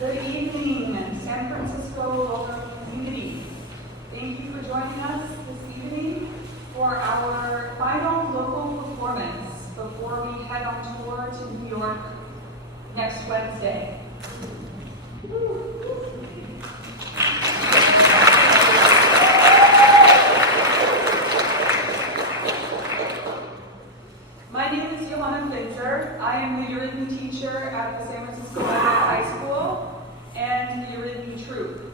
Good evening, San Francisco local community. Thank you for joining us this evening for our final local performance before we head on tour to New York next Wednesday. My name is Yohanna Finser. I am the Eurythmy teacher at the San Francisco High School and the Eurythmy Troupe.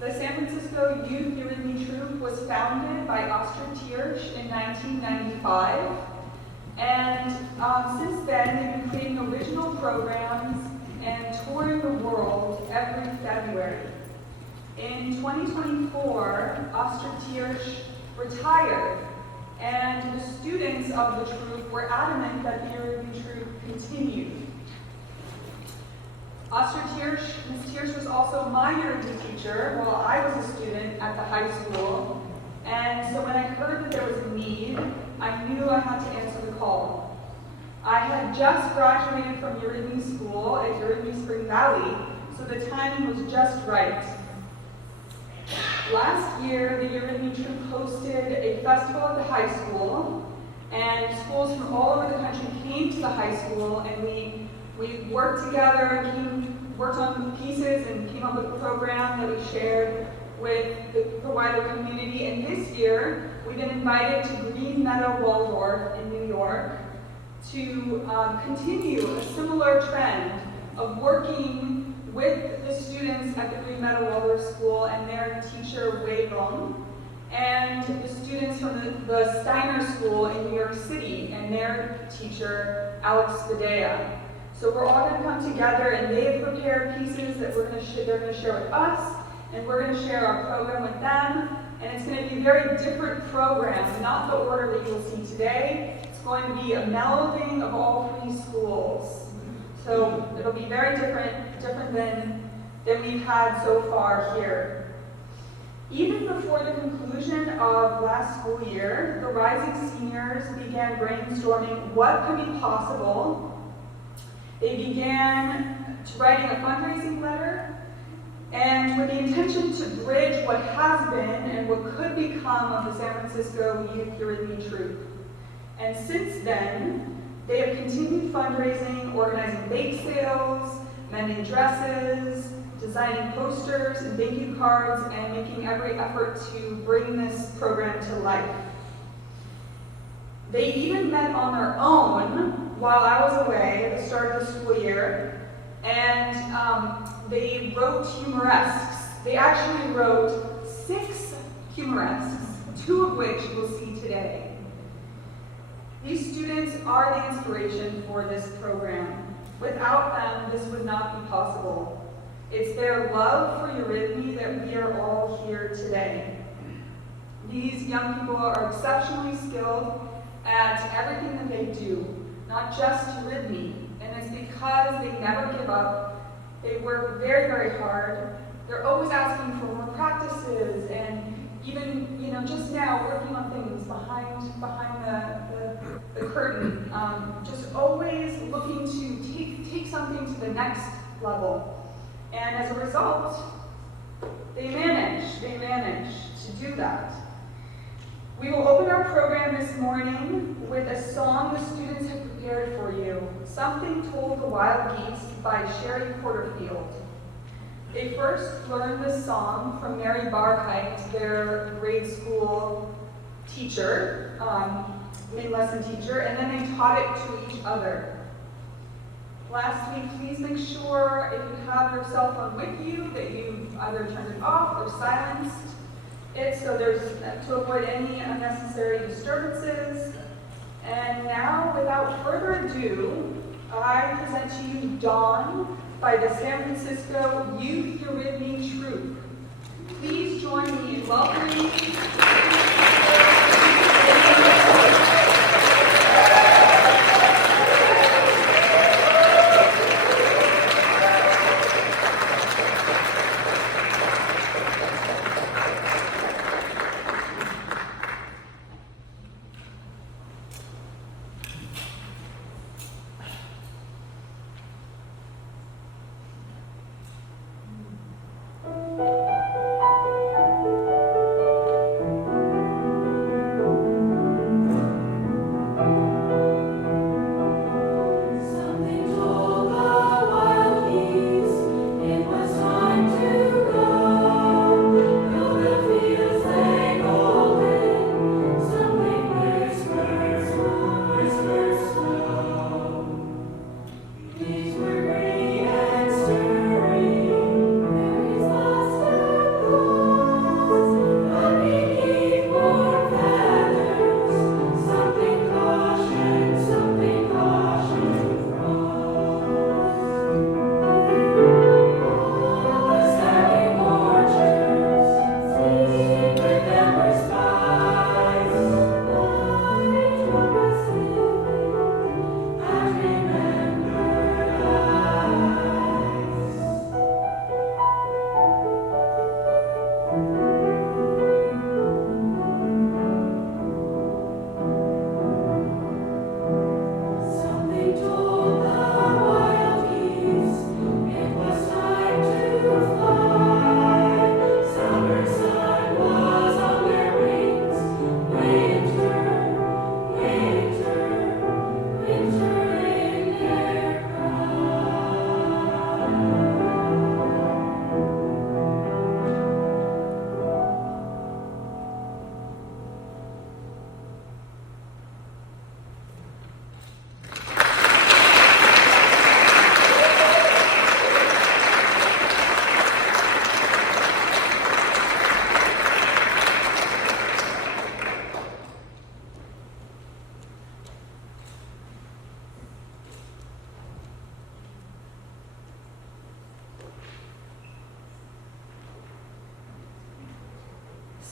The San Francisco Youth Eurythmy Troupe was founded by Oster Tiersch in 1995, and since then they've been creating original programs and touring the world every February. In 2024, Oster Tiersch retired, and the students of the troupe were adamant that the Eurythmy Troupe continue. Oster Tiersch, Ms. Tiersch was also my Eurythmy teacher while I was a student at the high school, and so when I heard that there was a need, I knew I had to answer the call. I had just graduated from Eurythmy school at Eurythmy Spring Valley, so the timing was just right. Last year, the Eurythmy Troupe hosted a festival at the high school, and schools from all over the country came to the high school, and we worked together, worked on pieces, and came up with a program that we shared with the wider community. And this year, we've been invited to Green Meadow Waldorf in New York to continue a similar trend of working with the students at the Green Meadow Waldorf School and their teacher, Wei Rong, and the students from the Steiner School in New York City and their teacher, Alex Spadea. So we're all going to come together, and they've prepared pieces that they're going to share with us, and we're going to share our program with them. And it's going to be a very different program, not the order that you will see today. It's going to be a melding of all three schools. So it'll be very different than we've had so far here. Even before the conclusion of last school year, the rising seniors began brainstorming what could be possible. They began writing a fundraising letter, and with the intention to bridge what has been and what could become of the San Francisco Youth Eurythmy Troupe. And since then, they have continued fundraising, organizing bake sales, mending dresses, designing posters and thank you cards, and making every effort to bring this program to life. They even met on their own while I was away at the start of the school year, and they wrote humoresques. They actually wrote 6 humoresques, 2 of which you'll see today. These students are the inspiration for this program. Without them, this would not be possible. It's their love for Eurythmy that we are all here today. These young people are exceptionally skilled at everything that they do, not just Eurythmy, and it's because they never give up. They work very, very hard. They're always asking for more practices, and even, just now working on things behind the curtain, just always looking to take something to the next level. And as a result, they manage to do that. We will open our program this morning with a song the students have prepared for you, Something Told the Wild Geese by Sherri Porterfield. They first learned this song from Mary Barkite, their grade school teacher, mid-lesson teacher, and then they taught it to each other. Lastly, please make sure if you have your cell phone with you that you've either turned it off or silenced it so to avoid any unnecessary disturbances. And now, without further ado, I present to you Dawn by the San Francisco Youth Eurythmy Troupe. Please join me in welcoming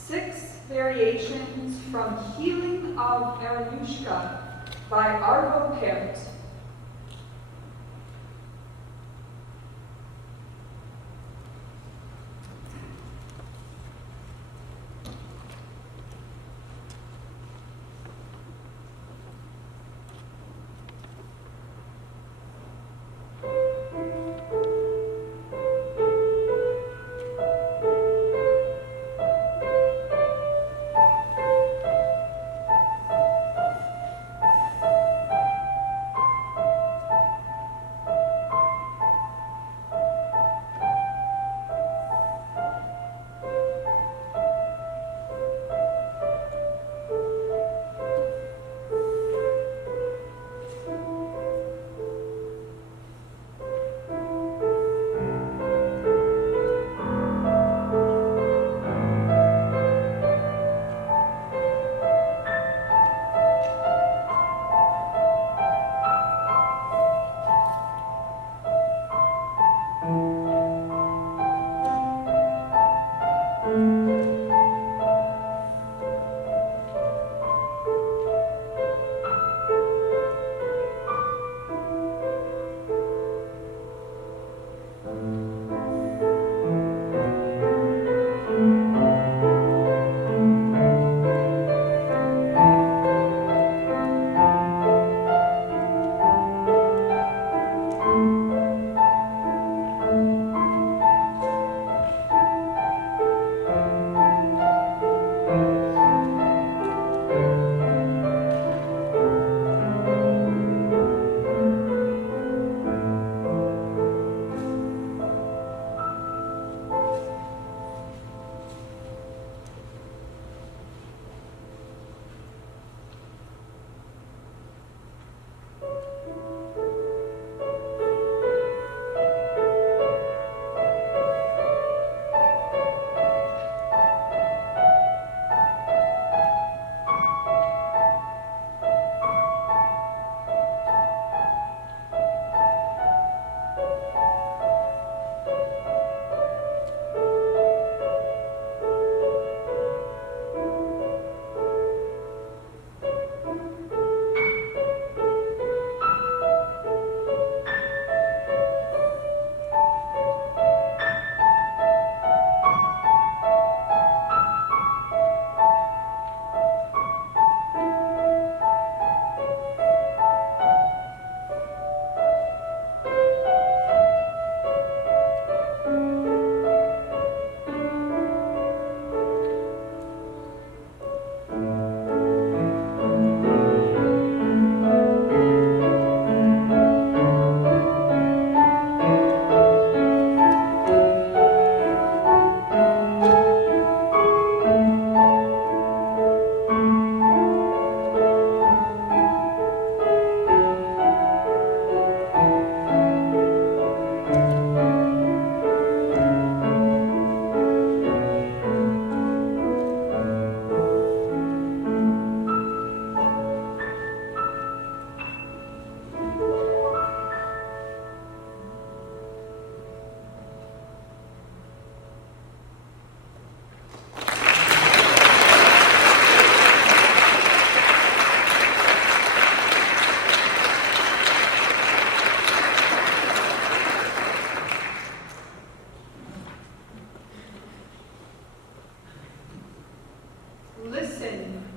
6 variations from Healing of Aranushka by Arvo Pärt.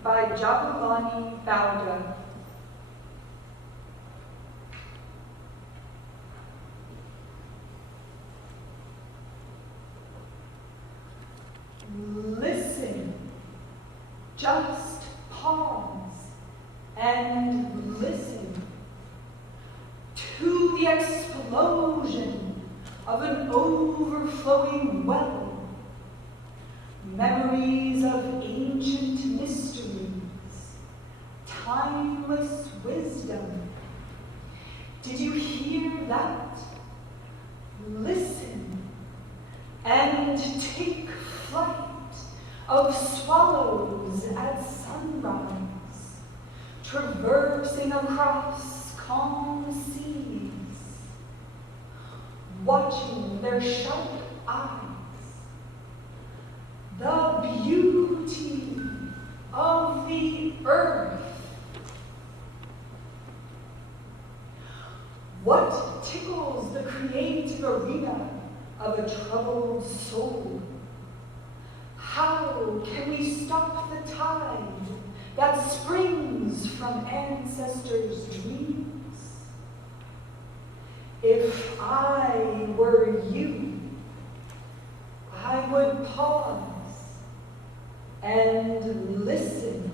By Jabulani Bauda. of an overflowing well, memories of ancient mysteries, timeless wisdom. Did you hear that? Listen and take flight of swallows at sunrise, traversing across calm seas, watching their sharp eyes, the beauty of the earth. What tickles the creative arena of a troubled soul? How can we stop the tide that springs from ancestors' dreams? If I were you, I would pause and listen.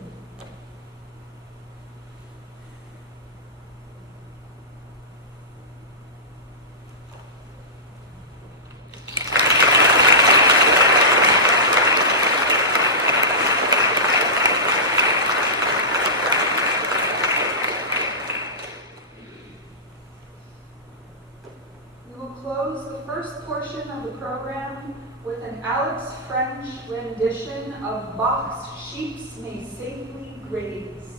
Rendition of Bach's Sheep May Safely Graze.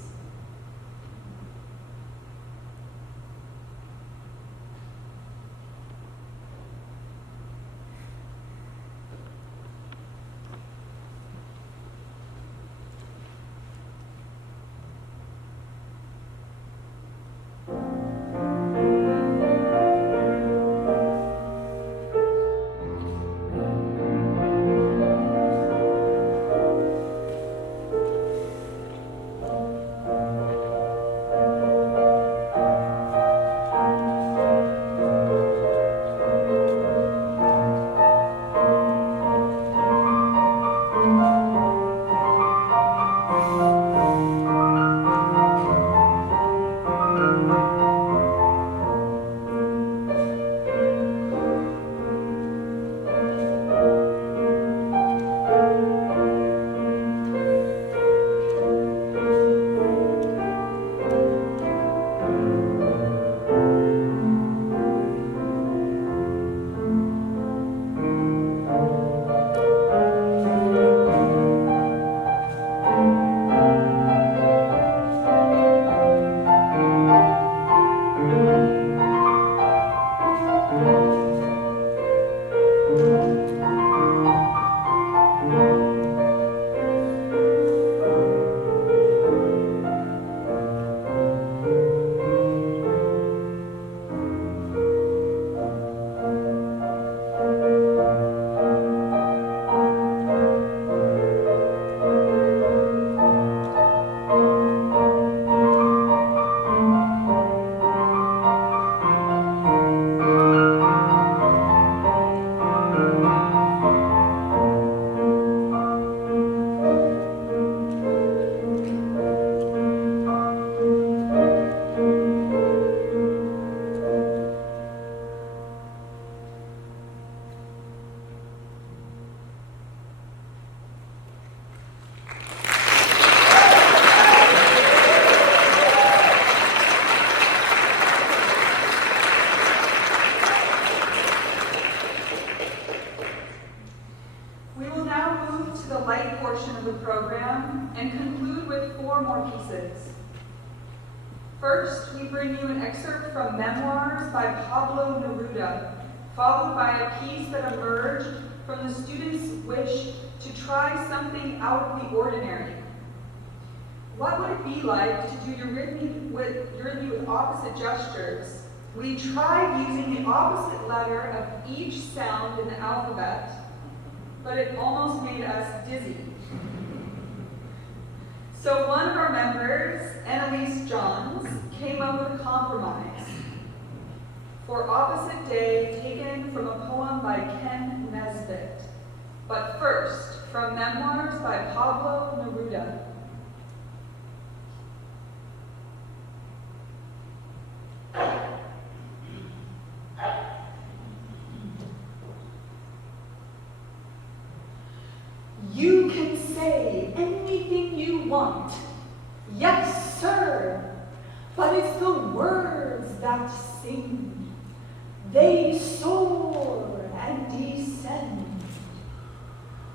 First, we bring you an excerpt from Memoirs by Pablo Neruda, followed by a piece that emerged from the students' wish to try something out of the ordinary. What would it be like to do Eurythmy with opposite gestures? We tried using the opposite letter of each sound in the alphabet, but it almost made us dizzy. So one of our members, Annalise Johns, came up with a compromise for Opposite Day, taken from a poem by Ken Nesbitt. But first, from Memoirs by Pablo Neruda. You can say anything you want. Yes, sir. But it's the words that sing. They soar and descend.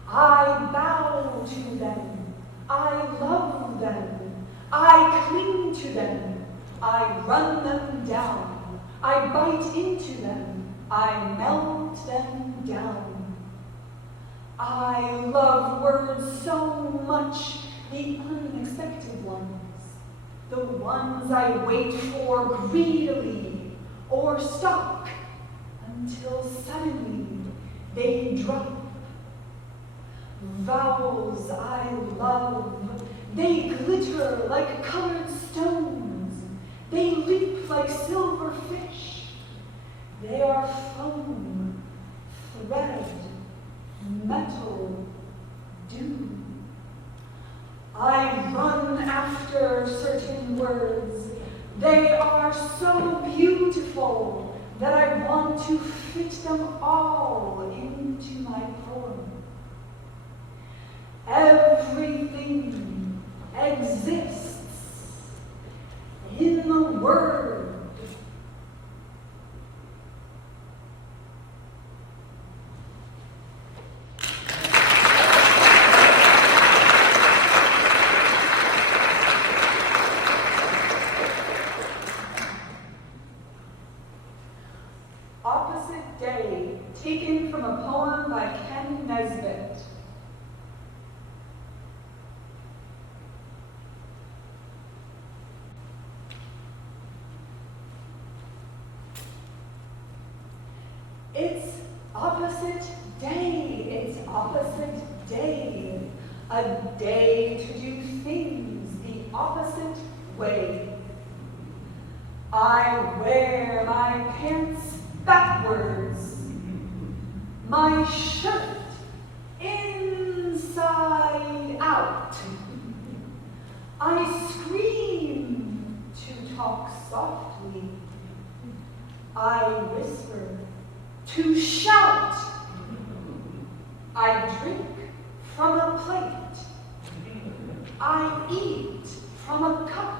I bow to them. I love them. I cling to them. I run them down. I bite into them. I melt them down. I love words so much, the unexpected ones, the ones I wait for greedily or stop until suddenly they drop. Vowels I love, they glitter like colored stones, they leap like silver fish, they are foam, thread, metal, dew. I run after certain words. They are so beautiful that I want to fit them all into my poem. Everything exists in the word. Opposite Day, taken from a poem by Nesbitt. It's opposite day, it's opposite day. A day to do things the opposite way. I wear my pants backwards, my shirt inside out. I scream to talk softly. I whisper to shout. I drink from a plate. I eat from a cup.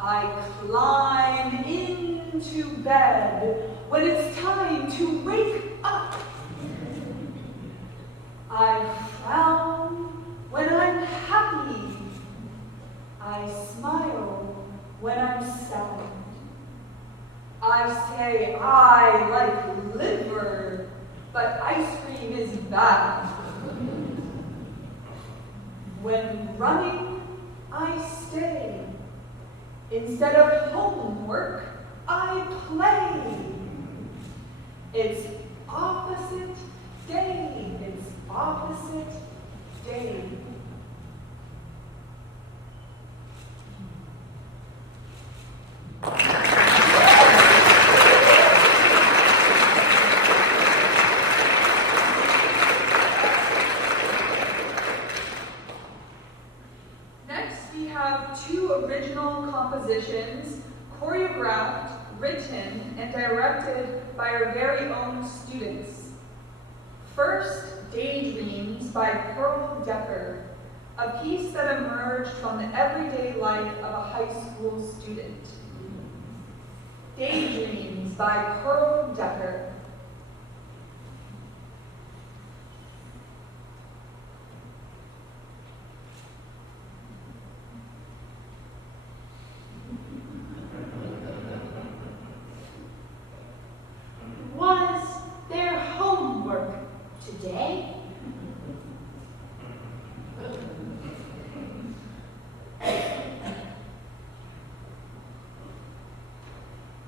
I climb into bed when it's time to wake up. I frown when I'm happy. I smile when I'm sad. I say I like liver, but ice cream is bad. When running, I stay. Instead of homework, I play. It's opposite day. It's opposite day. Compositions, choreographed, written, and directed by our very own students. First, Daydreams by Pearl Decker, a piece that emerged from the everyday life of a high school student. Daydreams by Pearl Decker. Today?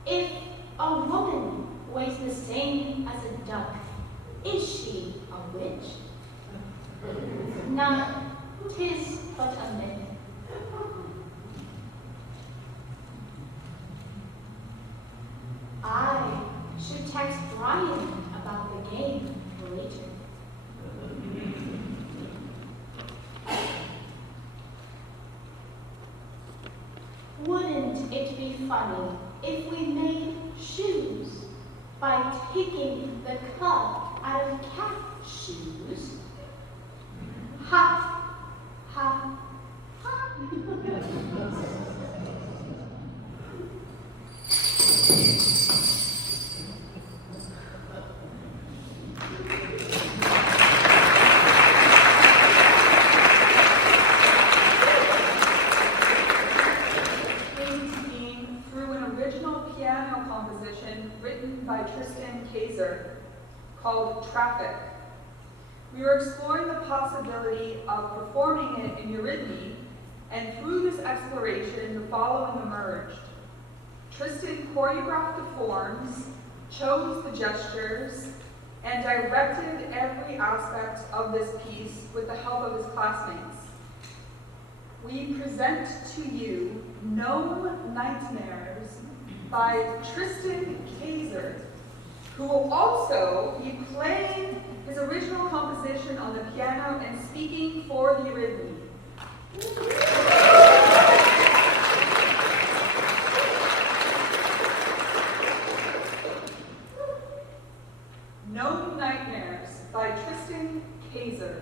If a woman weighs the same as a duck, is she a witch? Nah, 'tis but a myth. I should text Brian about the game later. Wouldn't it be funny if we made shoes by taking the cup out of cat shoes Ha, ha, ha. Through an original piano composition written by Tristan called Traffic. We were exploring the possibility of performing it in Eurythmy, and through this exploration, the following emerged. Tristan choreographed the forms, chose the gestures, and directed every aspect of this piece with the help of his classmates. We present to you Gnome Nightmares by Tristan, who will also be playing his original composition on the piano and speaking for the Eurythmy. Gnome Nightmares by Tristan Kazor.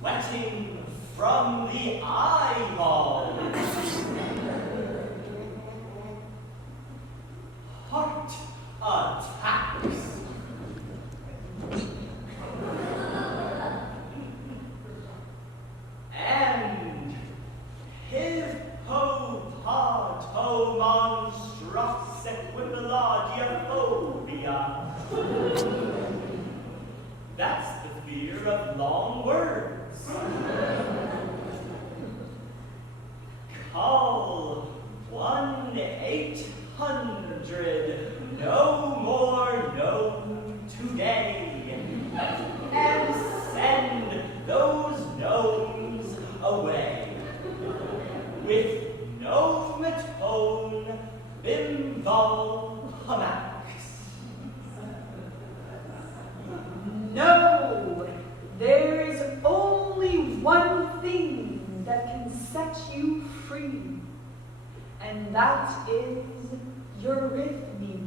Sweating from the eyeballs. Heart attacks. And hippopotamonstrossequipilagiaphobia. That's the fear of long words. Call 1-800 no more gnome today and send those gnomes away with gnome-tone bimbal hummocks. and that is Eurythmy.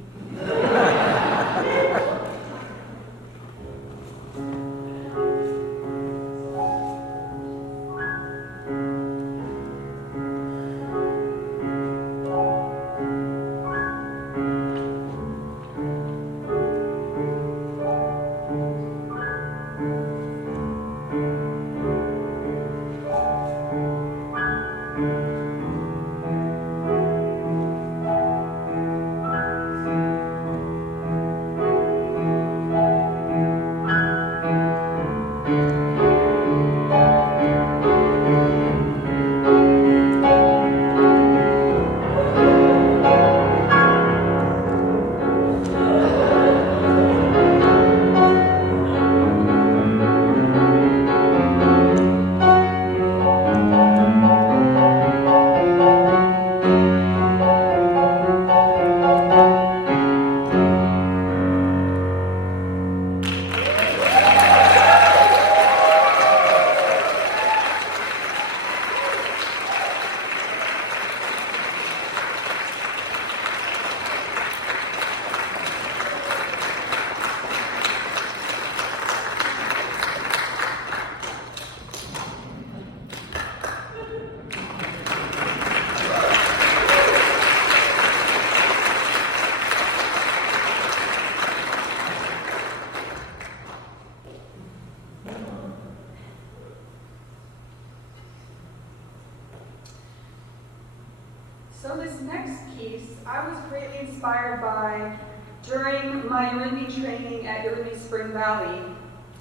So this next piece, I was greatly inspired by during my Eurythmy training at Eurythmy Spring Valley.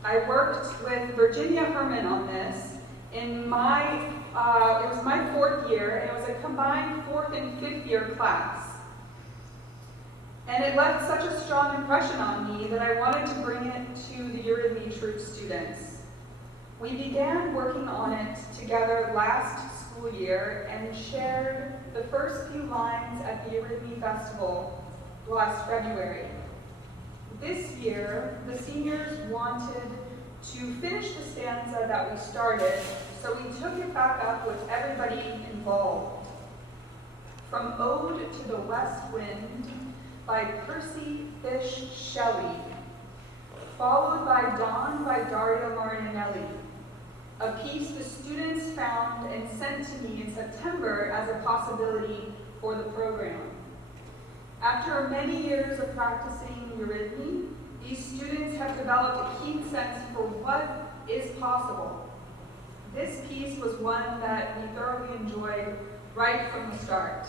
I worked with Virginia Herman on this in my, it was my 4th year, and it was a combined 4th and 5th year class. And it left such a strong impression on me that I wanted to bring it to the Eurythmy Troupe students. We began working on it together last school year and shared the first few lines at the Eurythmy Festival last February. This year, the seniors wanted to finish the stanza that we started, so we took it back up with everybody involved. From Ode to the West Wind by Percy, Bysshe, Sherri, followed by Dawn by Dario Marianelli, a piece the students found and sent to me in September as a possibility for the program. After many years of practicing Eurythmy, these students have developed a keen sense for what is possible. This piece was one that we thoroughly enjoyed right from the start.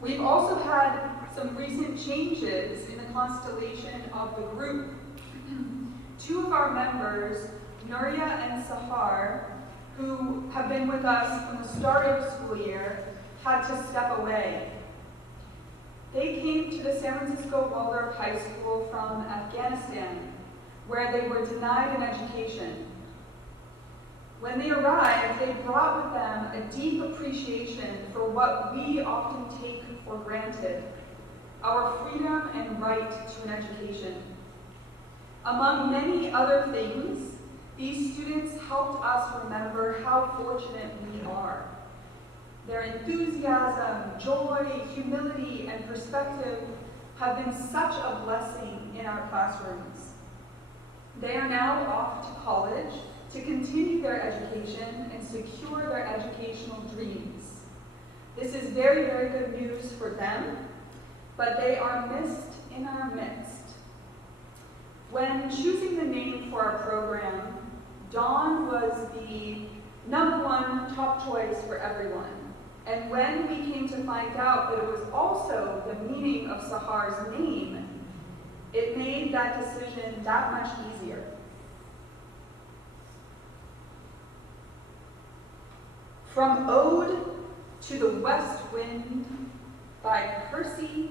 We've also had some recent changes in the constellation of the group. 2 of our members, Nuria and Sahar, who have been with us from the start of the school year, had to step away. They came to the San Francisco Waldorf High School from Afghanistan, where they were denied an education. When they arrived, they brought with them a deep appreciation for what we often take for granted, our freedom and right to an education. Among many other things, these students helped us remember how fortunate we are. Their enthusiasm, joy, humility, and perspective have been such a blessing in our classrooms. They are now off to college to continue their education and secure their educational dreams. This is very, very good news for them, but they are missed in our midst. When choosing the name for our program, Dawn was the #1 top choice for everyone. And when we came to find out that it was also the meaning of Sahar's name, it made that decision that much easier. From Ode to the West Wind by Percy,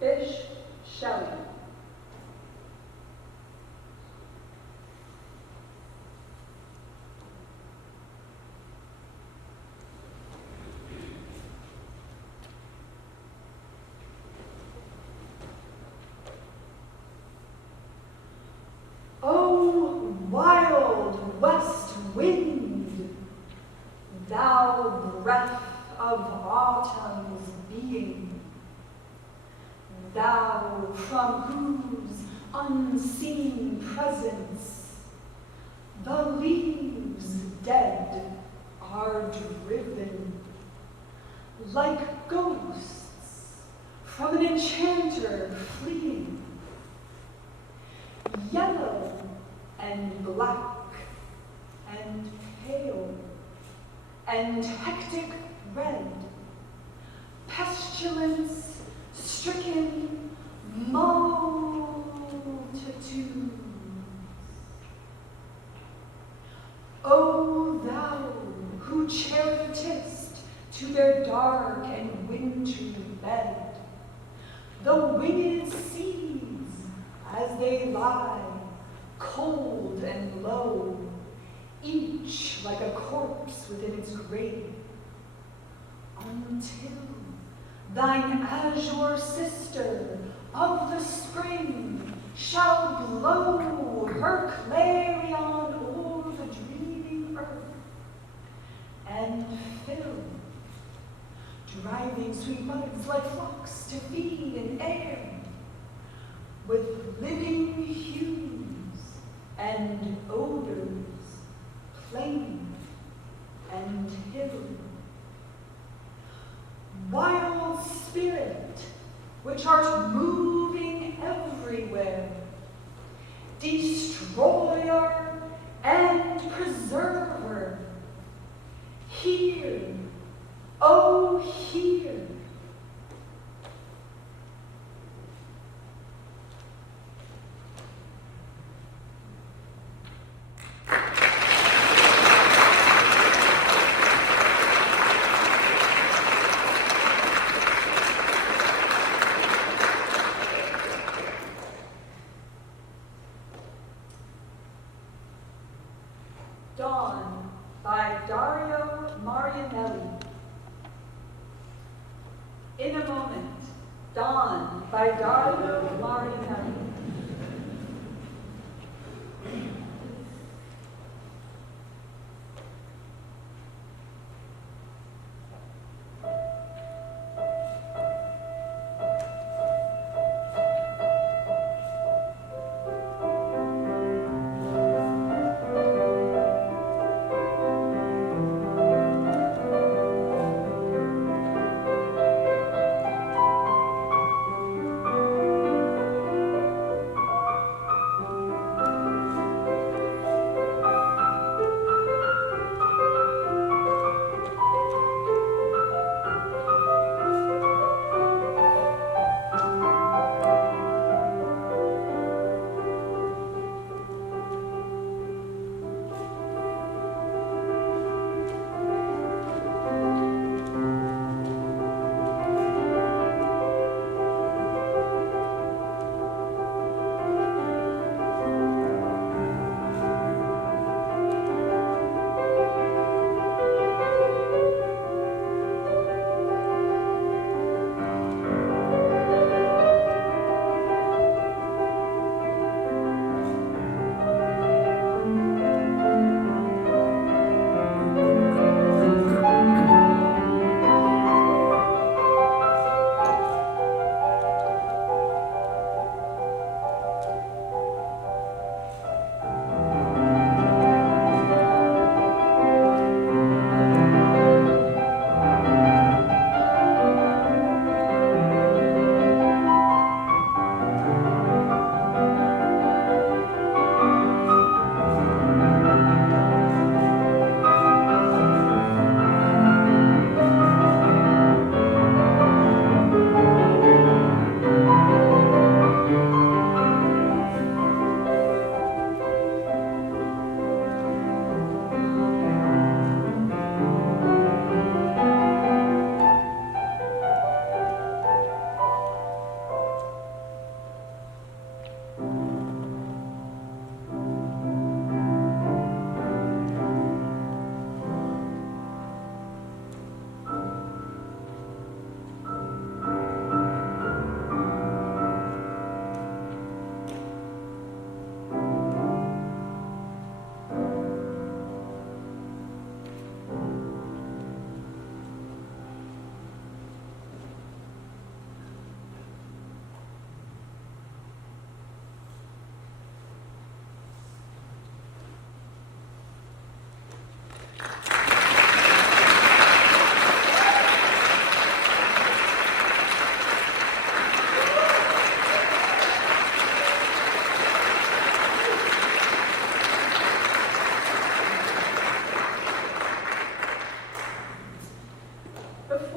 Bysshe, Sherri. O wild west wind, thou of autumn's being. Thou from whose unseen presence the leaves dead are driven, like ghosts from an enchanter fleeing, yellow and black and pale and hectic red, pestilence stricken multitudes. O thou who charitest to their dark and wintry bed the winged seas as they lie, cold and low, each like a corpse within its grave, until thine azure sister of the spring shall blow her clarion o'er the dreaming earth, and fill driving sweet buds like flocks to feed in air with living hues and odors, plain and hill. Wild spirit, which art moving everywhere, destroyer and preserver, hear, oh hear. Dawn by Dario Marianelli. In a moment, Dawn by Dario Marianelli.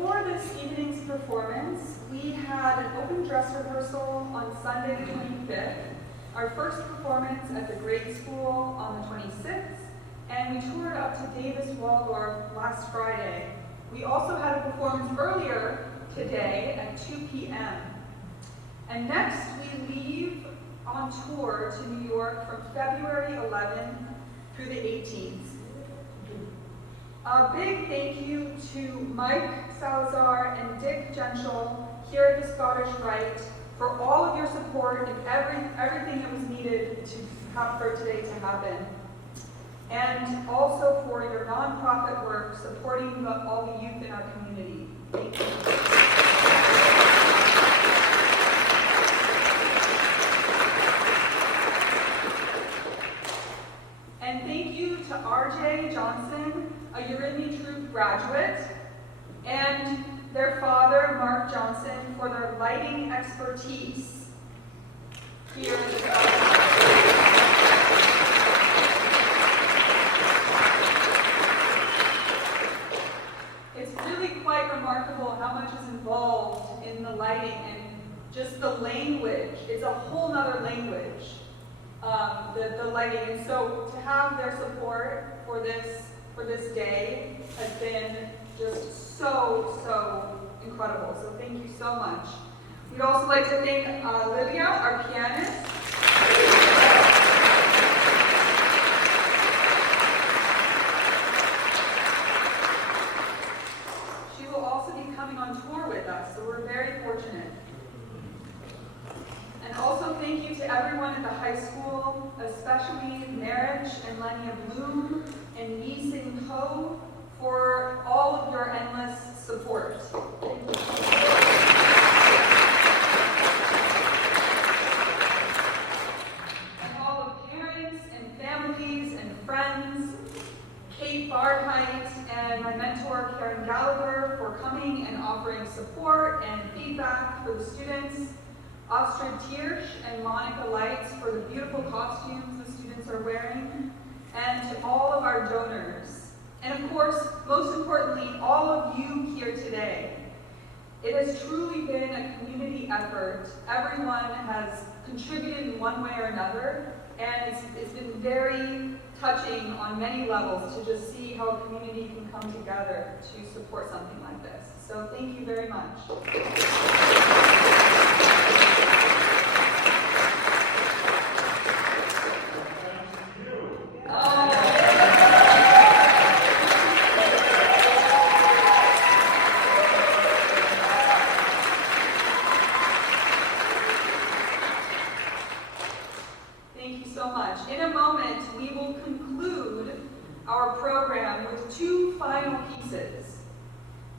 for this evening's performance, we had an open dress rehearsal on Sunday the 25th, our first performance at the grade school on the 26th, and we toured up to Davis Waldorf last Friday. We also had a performance earlier today at 2 p.m. And next we leave on tour to New York from February 11th through the 18th. A big thank you to Mike Salazar and Dick Genschel here at the Scottish Rite for all of your support and everything that was needed for today to happen. And also for your nonprofit work supporting all the youth in our community. Thank you. And thank you to R.J. Johnson, a Eurythmy Troupe graduate, and their father, Mark Johnson, for their lighting expertise here in the It's really quite remarkable how much is involved in the lighting and just the language. It's a whole nother language, the lighting. And so to have their support for this day has been just so incredible. So thank you so much. We'd also like to thank Lydia, our pianist. She will also be coming on tour with us, so we're very fortunate. And also thank you to everyone at the high school, especially Marriage and Lenia Bloom and Yi Sing Ho, for all of your endless support. Thank you. And all the parents and families and friends, Kate Barhite and my mentor Karen Gallagher for coming and offering support and feedback for the students, Astrid Tiersch and Monica Lights for the beautiful costumes the students are wearing, and to all of our donors. And of course, most importantly, all of you here today. It has truly been a community effort. Everyone has contributed in one way or another, and it's been very touching on many levels to just see how a community can come together to support something like this. So thank you very much.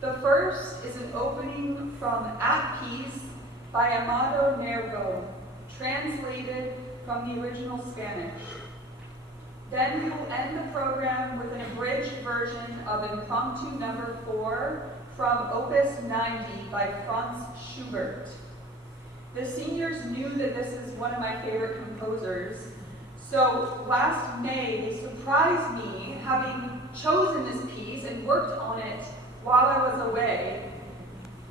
The first is an opening from At Peace by Amado Nervo, translated from the original Spanish. Then we will end the program with an abridged version of Impromptu No. 4 from Opus 90 by Franz Schubert. The seniors knew that this is one of my favorite composers, so last May they surprised me having chosen this piece and worked on it while I was away.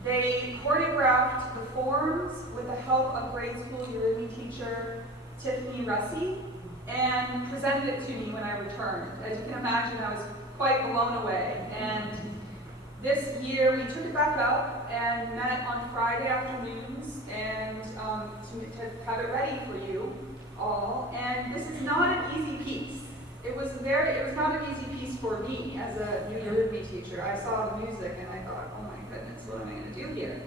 They choreographed the forms with the help of grade school Eurythmy teacher Tiffany Russi and presented it to me when I returned. As you can imagine, I was quite blown away. And this year we took it back up and met on Friday afternoons and to have it ready for you all. And this is not an easy piece. It was not an easy piece for me as a new Eurythmy teacher. I saw the music and I thought, oh my goodness, what am I going to do here?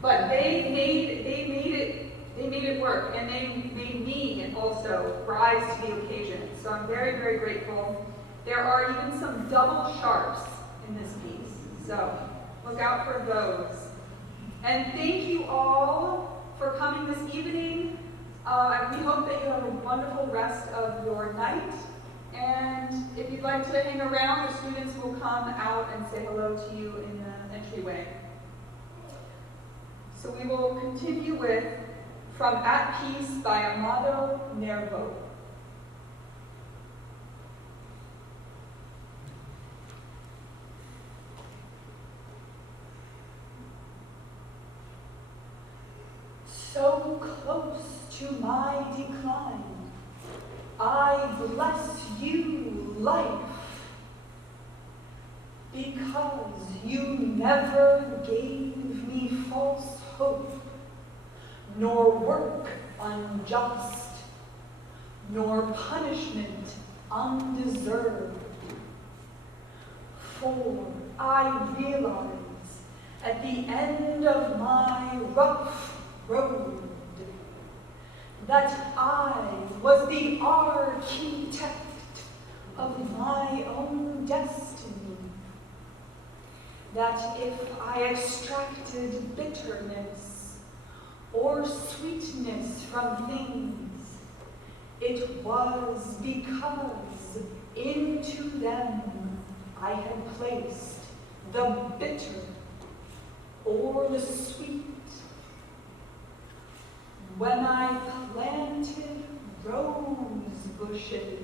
But they made it work, and they made me and also rise to the occasion. So I'm very, very grateful. There are even some double sharps in this piece, so look out for those. And thank you all for coming this evening. We hope that you have a wonderful rest of your night. And if you'd like to hang around, the students will come out and say hello to you in the entryway. So we will continue with From At Peace by Amado Nervo. So close to my decline, I bless you, life, because you never gave me false hope, nor work unjust, nor punishment undeserved. For I realize at the end of my rough road that I was the architect of my own destiny. That if I extracted bitterness or sweetness from things, it was because into them I had placed the bitter or the sweet. When I planted rose bushes,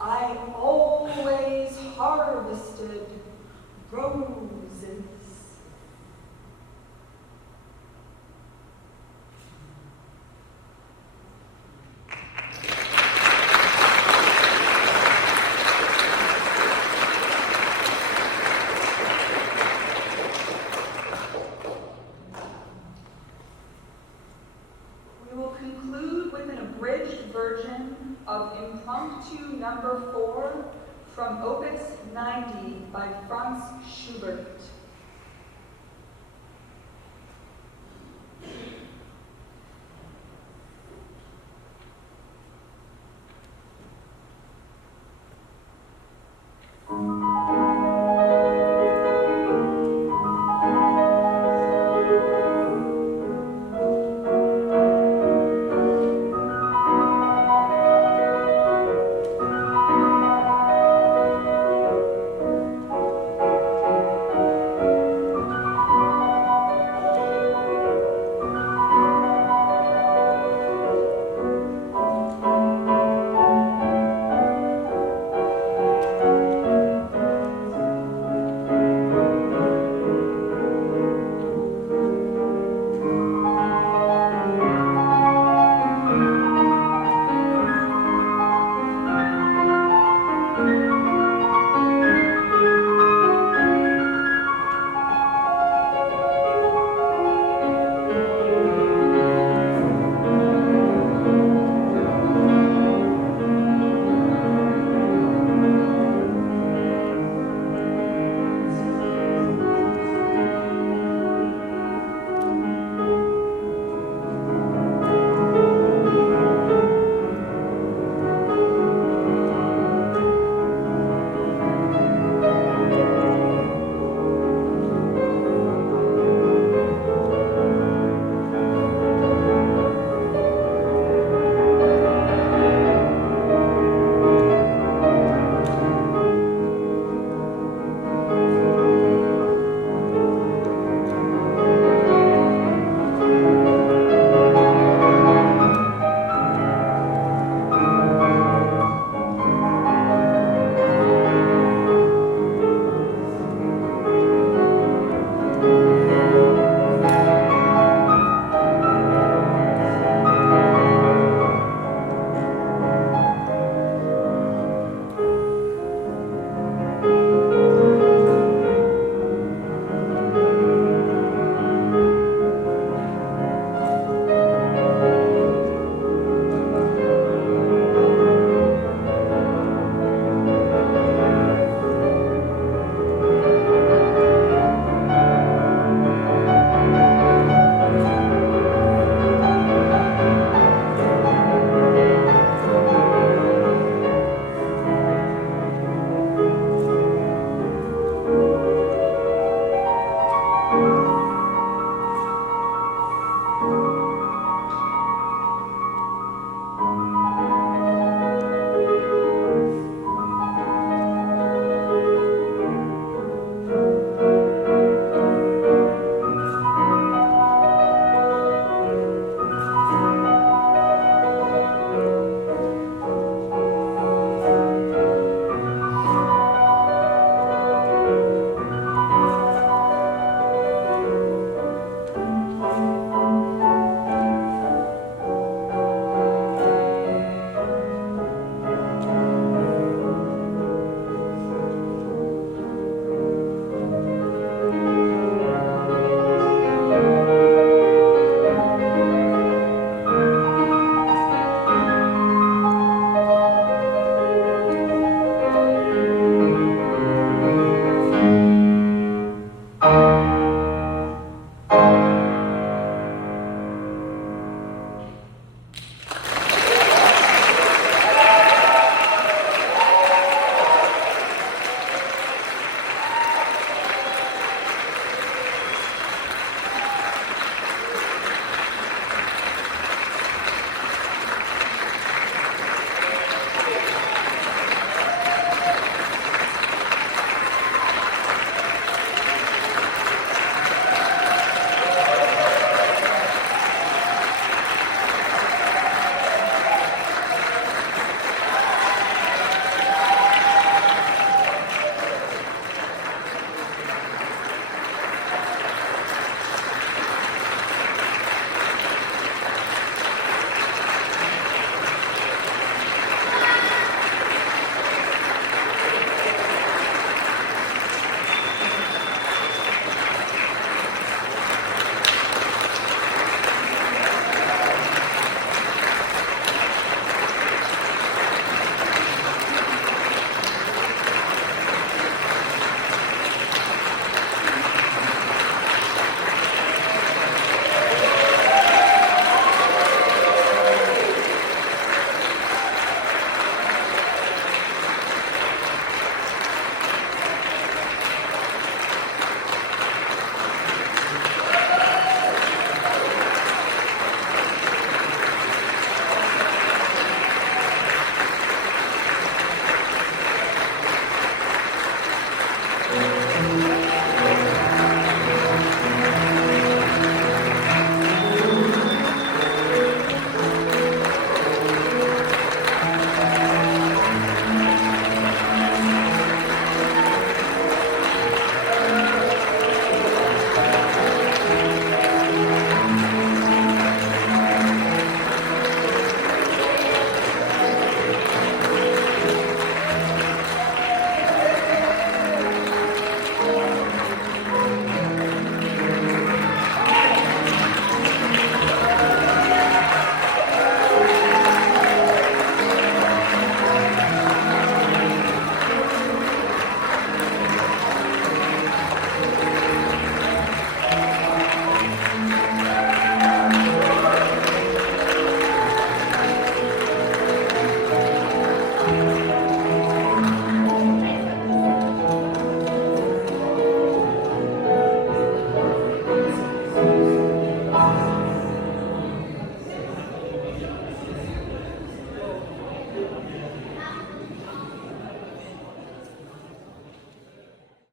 I always harvested roses. We will conclude with an abridged version of Impromptu No. 4 from Opus 90 by Franz Schubert.